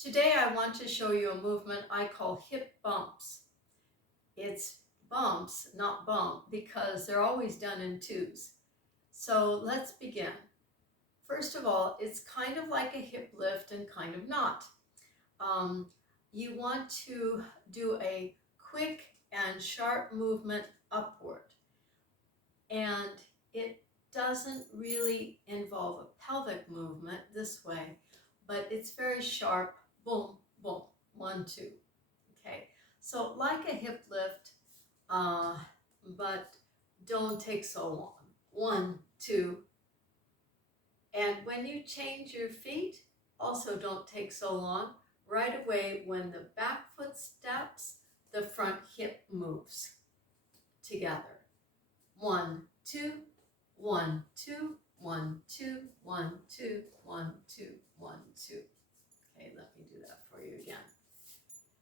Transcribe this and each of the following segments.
Today I want to show you a movement I call hip bumps. It's bumps, not bump, because they're always done in twos. So let's begin. First of all, it's kind of like a hip lift and kind of not. You want to do a quick and sharp movement upward. And it doesn't really involve a pelvic movement this way, but it's very sharp, boom, boom, 1, 2. Okay, so like a hip lift, but don't take so long. 1, 2. And when you change your feet, also don't take so long. Right away, when the back foot steps, the front hip moves together. 1, 2, 1, 2, 1, 2, 1, 2, 1, 2, 1, 2. Okay, let me do that for you again.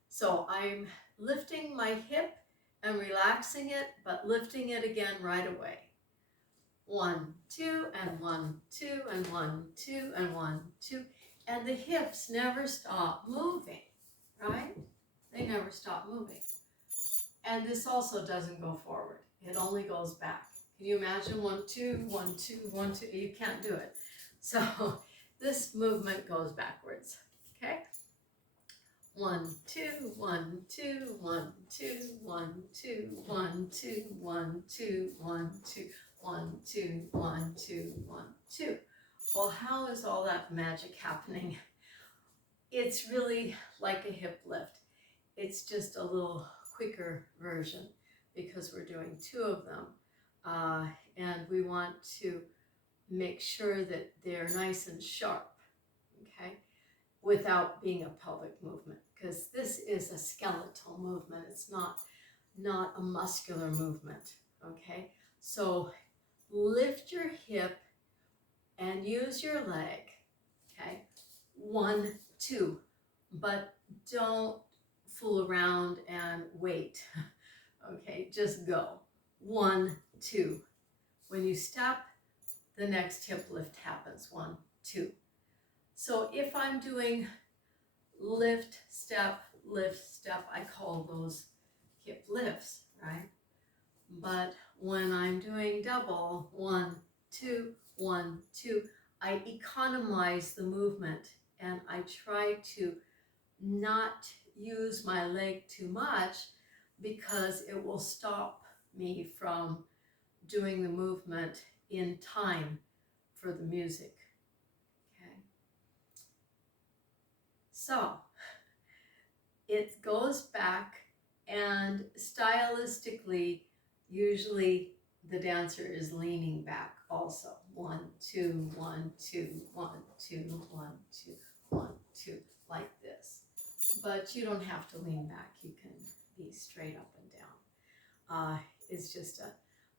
So I'm lifting my hip and relaxing it, but lifting it again right away. 1, 2, and 1, 2, and 1, 2, and 1, 2. And the hips never stop moving, right? They never stop moving. And this also doesn't go forward. It only goes back. Can you imagine 1, 2, 1, 2, 1, 2? You can't do it. So this movement goes backwards, okay? 1, 2, 1, 2, 1, 2, 1, 2, 1, 2, 1, 2, 1, 2, 1, 2, 1, 2, 1, 2. Well, how is all that magic happening? It's really like a hip lift. It's just a little quicker version because we're doing 2 of them. And we want to make sure that they're nice and sharp, okay, without being a pelvic movement, because this is a skeletal movement. It's not a muscular movement, okay? So lift your hip and use your leg, okay? 1, 2, but don't fool around and wait, okay? Just go. 1, 2. When you step, the next hip lift happens. 1, 2. So if I'm doing lift, step, I call those hip lifts, right? But when I'm doing double, 1, 2, 1, 2, I economize the movement and I try to not use my leg too much because it will stop me from doing the movement in time for the music. Okay. So it goes back, and stylistically, usually the dancer is leaning back also. 1, 2, 1, 2, 1, 2, 1, 2, 1, 2, like this. But you don't have to lean back. You can be straight up and down. It's just a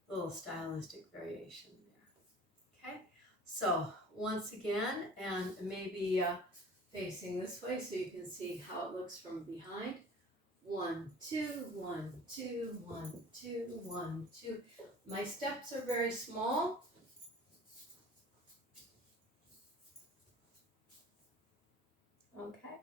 little stylistic variation there. Okay, so once again, and maybe facing this way so you can see how it looks from behind. 1, 2, 1, 2, 1, 2, 1, 2. My steps are very small. Okay.